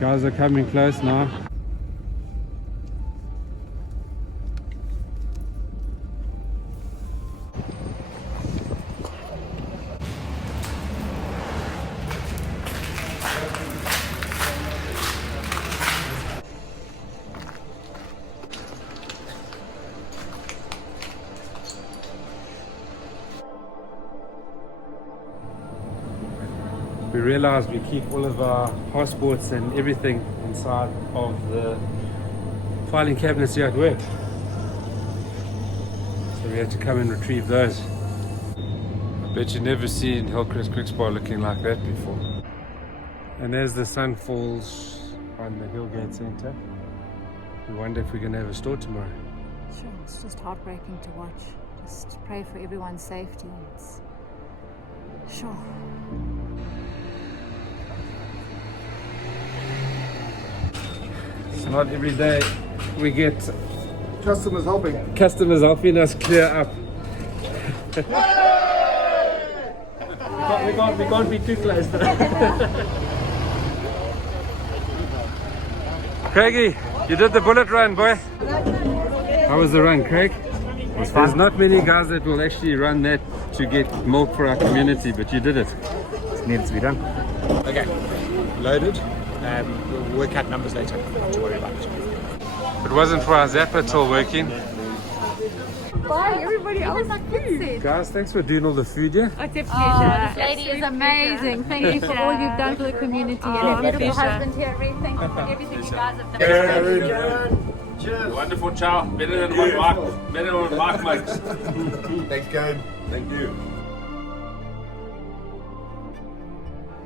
Guys are coming close now. We realized we keep all of our passports and everything inside of the filing cabinets here at work. So we had to come and retrieve those. I bet you've never seen Hillcrest Kwikspar looking like that before. And as the sun falls on the Hillgate Centre, we wonder if we're going to have a store tomorrow. Sure, it's just heartbreaking to watch. Just pray for everyone's safety. It's sure. It's not every day we get Customers helping. customers helping us clear up. we can't be too close. Craigie, you did the bullet run, boy. How was the run, Craig? There's not many guys that will actually run that to get milk for our community, but you did it. It needs to be done. Okay, loaded. We'll work out numbers later. Not to worry about it. If it wasn't for our Zappa tool working. Bye, everybody else. Guys, thanks for doing all the food, yeah? It's a pleasure. This lady is amazing. Thank you for all you've done for the community and your beautiful husband here. Thank you for everything you guys have done. Wonderful chow. Better than what Mark makes. Thanks, Kane. Thank you.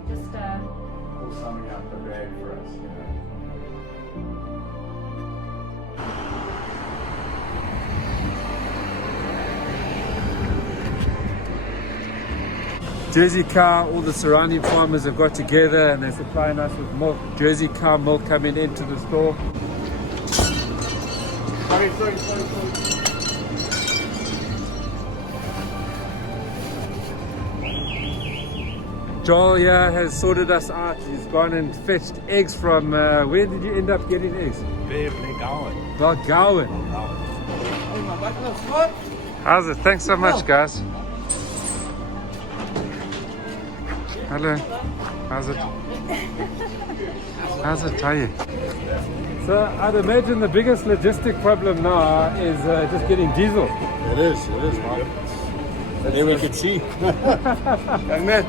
Just All summing up the day for us, Jersey cow, all the surrounding farmers have got together and they're supplying us with milk. Jersey cow milk coming into the store. Sorry. Joel here has sorted us out. He's gone and fetched eggs from, where did you end up getting eggs? Balgowan. How's it? Thanks so much, guys. Hello. How's it? How are you? So I'd imagine the biggest logistic problem now is just getting diesel. It is, Mark. There we could see. Young man.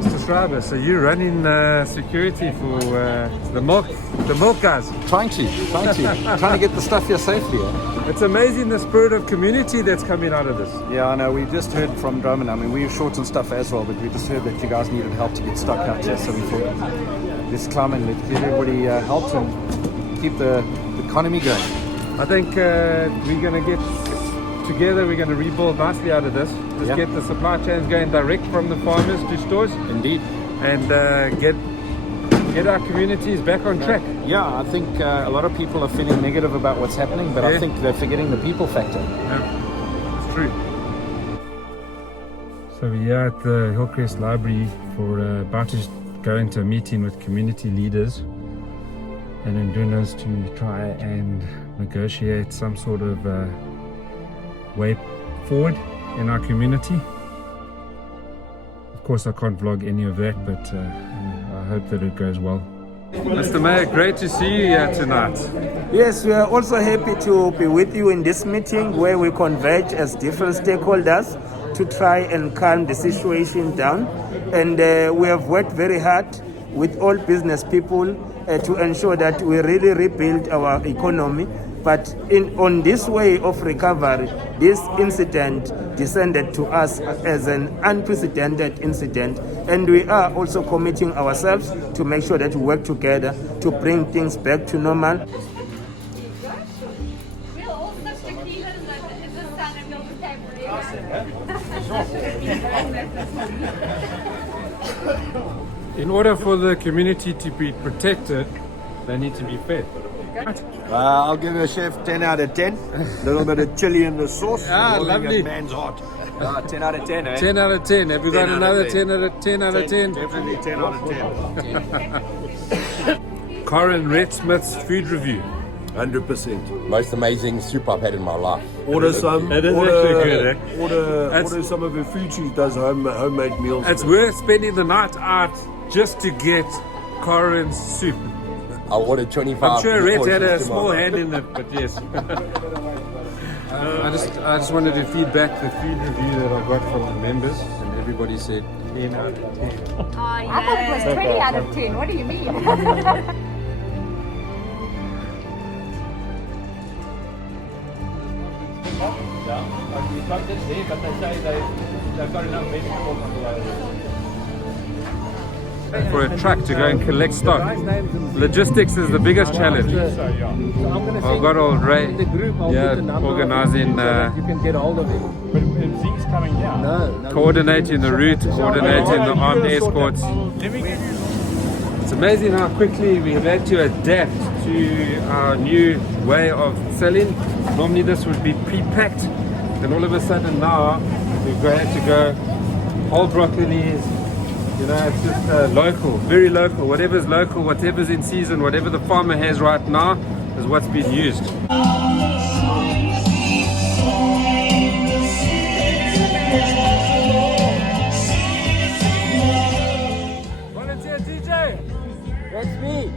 Mr. Schreiber, so you're running security for the milk guys. Trying to get the stuff here safely. It's amazing the spirit of community that's coming out of this. Yeah, I know. We just heard from Drummond. I mean, we were short on stuff as well, but we just heard that you guys needed help to get stock out here. So we thought, let's climb and let's give everybody help and keep the economy going. I think we're going to get together. We're going to rebuild nicely out of this. Just get the supply chains going direct from the farmers to stores. Indeed. And get our communities back on track. Yeah, I think a lot of people are feeling negative about what's happening, but I think they're forgetting the people factor. Yeah, it's true. So we're here at the Hillcrest Library for about to go into a meeting with community leaders and in doing this to try and negotiate some sort of way forward in our community. Of course, I can't vlog any of that, but I hope that it goes well. Mr. Mayor, great to see you here tonight. Yes, we are also happy to be with you in this meeting where we converge as different stakeholders to try and calm the situation down. And we have worked very hard with all business people to ensure that we really rebuild our economy. But on this way of recovery, this incident descended to us as an unprecedented incident, and we are also committing ourselves to make sure that we work together to bring things back to normal. In order for the community to be protected, they need to be fed. I'll give a chef 10 out of 10. A little bit of chili in the sauce. Ah, lovely. lovely. Man's heart. 10 out of 10, eh? 10 out of 10. Have we got 10 out of another 10. 10 out of 10 out of 10? Definitely 10 out of 10. Corin Red Smith's food review. 100%. Most amazing soup I've had in my life. Order some. It is actually good, eh? Order some of her food. She does homemade meals. It's worth spending the night out just to get Corin's soup. I ordered 25. I'm sure Red portions had a tomorrow. small hand in it, but yes. I just wanted to feed back the food review that I got from the members, and everybody said 10 out of 10. Oh, yeah. I thought it was 20 out of 10. What do you mean? For a truck to go and collect stock. Logistics is the biggest challenge. I've got old Ray organizing, you can get hold of him. But Z's coming down. No. coordinating the route, coordinating the armed escorts. It's amazing how quickly we have had to adapt to our new way of selling. Normally this would be pre-packed, and all of a sudden now we've had to go whole broccolis. You know, it's just local, very local. Whatever's local, whatever's in season, whatever the farmer has right now is what's being used. Volunteer DJ! That's me.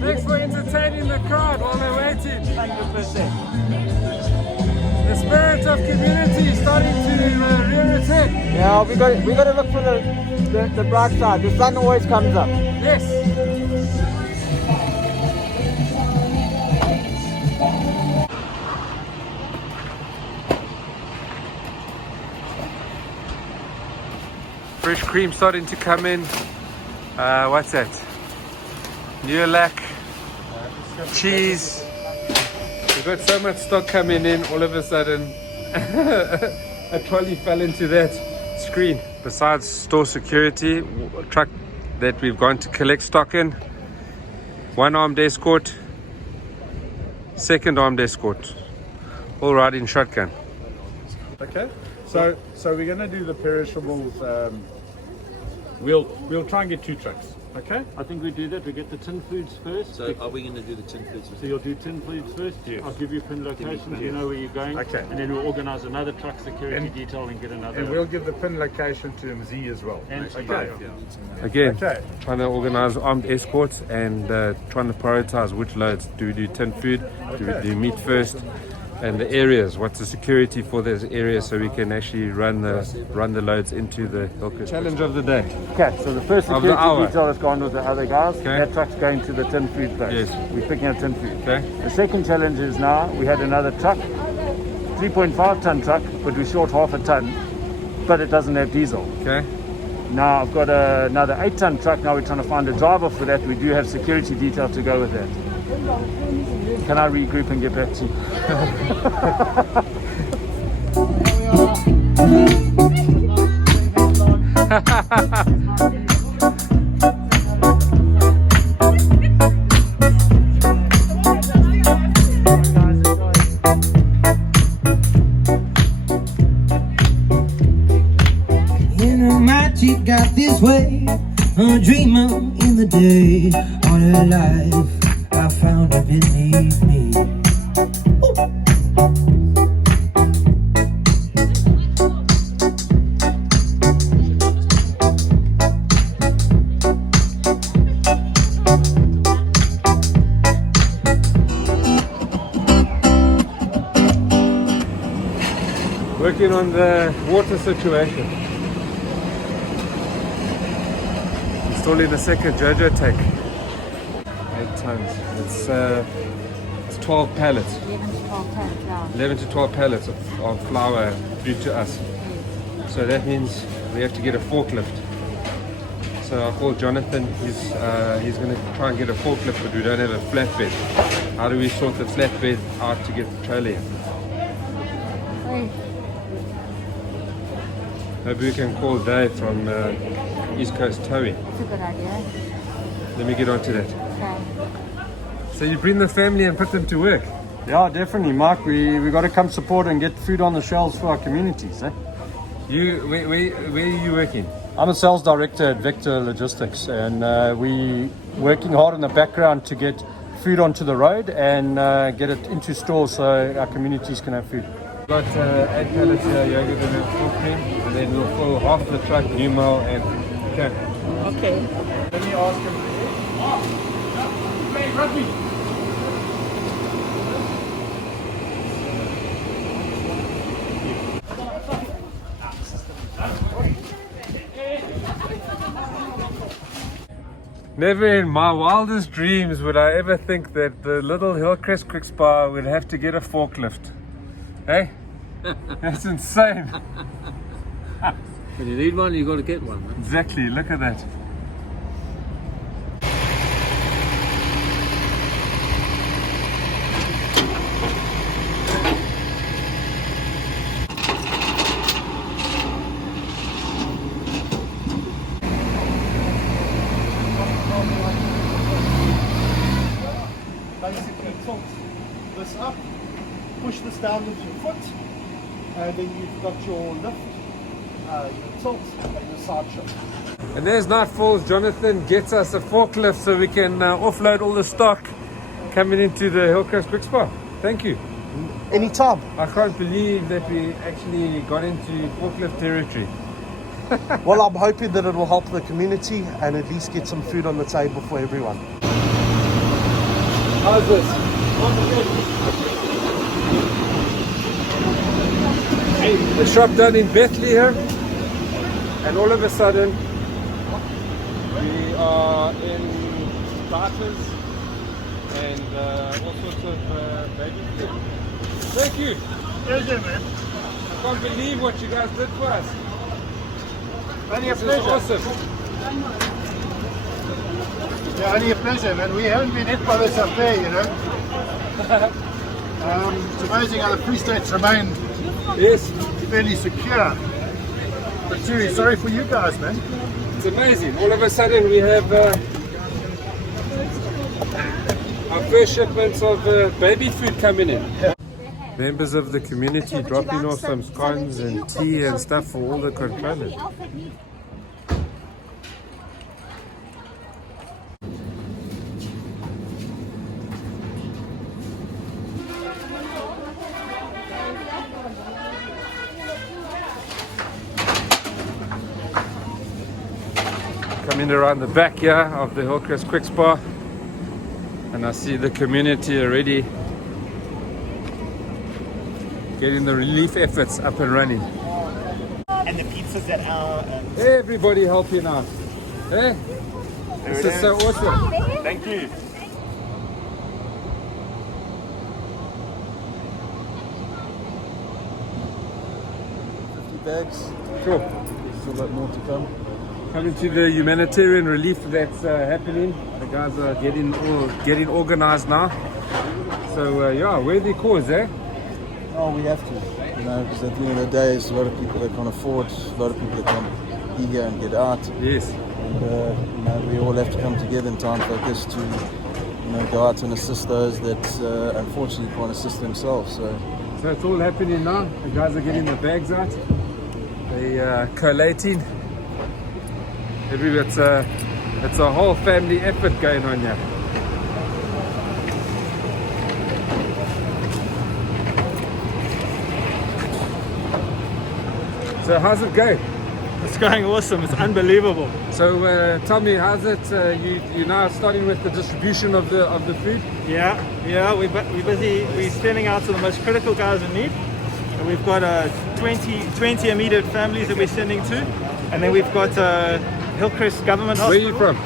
Thanks for entertaining the crowd while they're waiting. 100%. The spirit of community is starting to rear its head. Yeah, we got to look for the bright side. The sun always comes up. Yes. Fresh cream starting to come in. What's that? Newlac, cheese. We've got so much stock coming in, all of a sudden a trolley fell into that screen. Besides store security, a truck that we've gone to collect stock in, one armed escort, second armed escort, all riding shotgun. Okay, so we're going to do the perishables. We'll try and get 2 trucks. Okay. I think we do that. We get the tin foods first. So are we going to do the tin foods? So you'll do tin foods first? Yes. I'll give you pin locations, you know where you're going. Okay. And then we'll organise another truck security detail and get another. And we'll give the pin location to MZ as well. And to okay. you. Again, Okay. trying to organize armed escorts and trying to prioritize which loads. Do we do tin food? Do we do meat first? And the areas, what's the security for those areas so we can actually run the loads into the Hilcus. Challenge of the day. Okay, so the first Of the security hour. detail has gone with the other guys. Okay. That truck's going to the tin food place. Yes. We're picking up tin food. Okay. The second challenge is now we had another truck, 3.5 ton truck, but we're short half a ton, but it doesn't have diesel. Okay. Now I've got another 8 ton truck. Now we're trying to find a driver for that. We do have security detail to go with that. Can I regroup and get back to you? Magic got this way, a dreamer in the day, all her life I found her beneath me. Working on the water situation. Installing a second JoJo tank. 8 tons. It's 12 pallets. 11 to 12 tons, yeah. 11 to 12 pallets of flour due to us. So that means we have to get a forklift. So I called Jonathan. He's going to try and get a forklift, but we don't have a flatbed. How do we sort the flatbed out to get the trailer in? Wait. Maybe we can call Dave from East Coast Towing. That's a good idea. Let me get onto that. Okay. So you bring the family and put them to work. Yeah, definitely, Mark. We got to come support and get food on the shelves for our communities. Eh? where are you working? I'm a sales director at Vector Logistics, and we working hard in the background to get food onto the road and get it into stores so our communities can have food. Got 8 pallets here, yogurt and full cream, and then we'll fill half the truck new mail and okay. Okay. Let me ask him. Play rugby. Never in my wildest dreams would I ever think that the little Hillcrest Kwikspar would have to get a forklift. Hey? That's insane. When you need one, you got to get one. Man. Exactly, look at that. Basically tilt this up, push this down with your foot, and then you've got your lift, your tilt, and your side shift. And there's Night Falls. Jonathan gets us a forklift so we can offload all the stock coming into the Hillcrest Kwikspar. Thank you. Anytime. I can't believe that we actually got into forklift territory. Well, I'm hoping that it will help the community and at least get some food on the table for everyone. How's this? The shop done in Bethlehem, and all of a sudden we are in starters and all sorts of baby food. Thank you. Pleasure, man. I can't believe what you guys did for us. Only a This is pleasure. awesome. Yeah, only a pleasure, man. We haven't been hit by this up there, you know. It's amazing how the Free States remain Yes, fairly secure. But seriously, sorry for you guys, man. it's amazing. All of a sudden we have our first shipments of baby food coming in. Members of the community dropping off some scones and tea and stuff for all the controllers. Coming around the back here of the Hillcrest Kwikspar, and I see the community already getting the relief efforts up and running. And the pizzas that are... Everybody helping out. Eh? This is so awesome. Thank you. 50 bags. Sure. Still got more to come. Coming to the humanitarian relief that's happening. The guys are getting organized now. So yeah, worthy cause, eh? Oh, we have to, you know, because at the end of the day, there's a lot of people that can't afford, a lot of people that can't be here and get out. Yes. And you know, we all have to come together in Time Focus to, you know, go out and assist those that unfortunately can't assist themselves. So it's all happening now. The guys are getting the bags out. They collating. It's a whole family effort going on here. So how's it going? It's going awesome. It's unbelievable. So tell me, how's it? You're now starting with the distribution of the food. Yeah. We're busy. We're sending out to the most critical guys in need. And we've got 20 immediate families that we're sending to, and then we've got Hillcrest Government Hospital. Where are you from?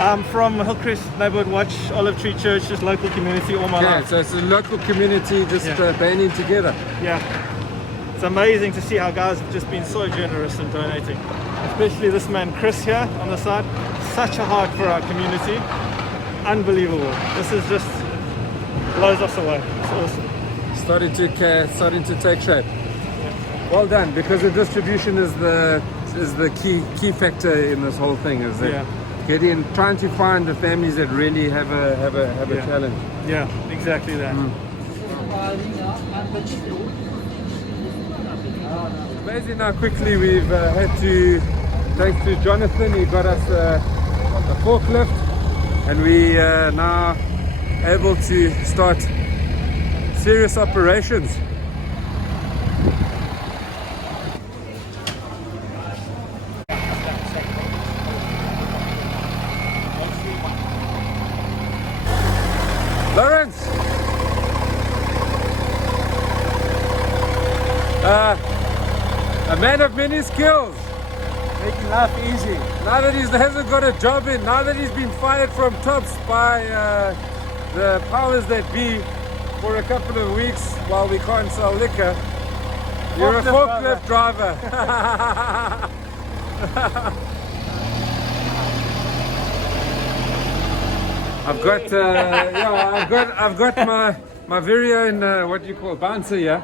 I'm from Hillcrest Neighborhood Watch, Olive Tree Church, just local community all my life. So it's a local community just banding together. Yeah. It's amazing to see how guys have just been so generous in donating. Especially this man Chris here on the side. Such a heart for our community. Unbelievable. This is just blows us away. It's awesome. Starting to take shape. Well done, because the distribution is the key factor in this whole thing. Is that trying to find the families that really have a challenge. Yeah, exactly that. Amazing how quickly we've had to, thanks to Jonathan, he got us a forklift, and we are now able to start serious operations. Lawrence! A man of many skills. Making life easy. Now that he hasn't got a job in, now that he's been fired from Tops by the powers that be for a couple of weeks while we can't sell liquor, you're a forklift driver. I've got my very own what do you call bouncer here,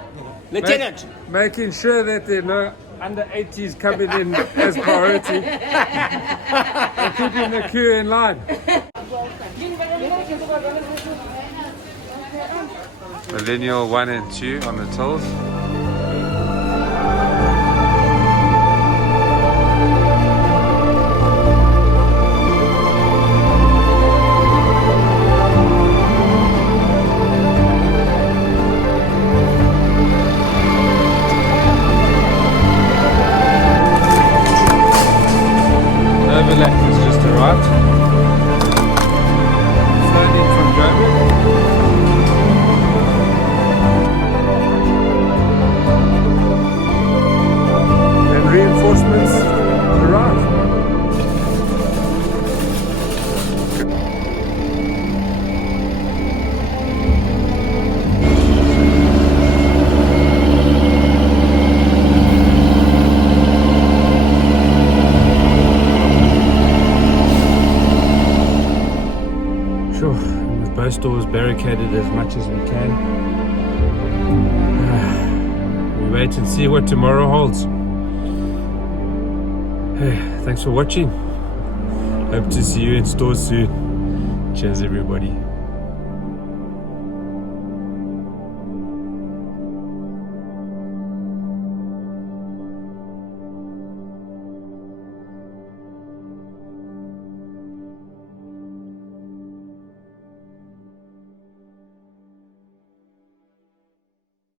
Lieutenant. making sure that there are no under 80s coming in as priority and keeping the queue in line. Millennial 1 and 2 on the tills. Overlap is just arrived. Flown in from Germany. And reinforcements arrive. Sure, and with both doors barricaded as much as we can. We wait and see what tomorrow holds. Thanks for watching. Hope to see you in stores soon. Cheers everybody.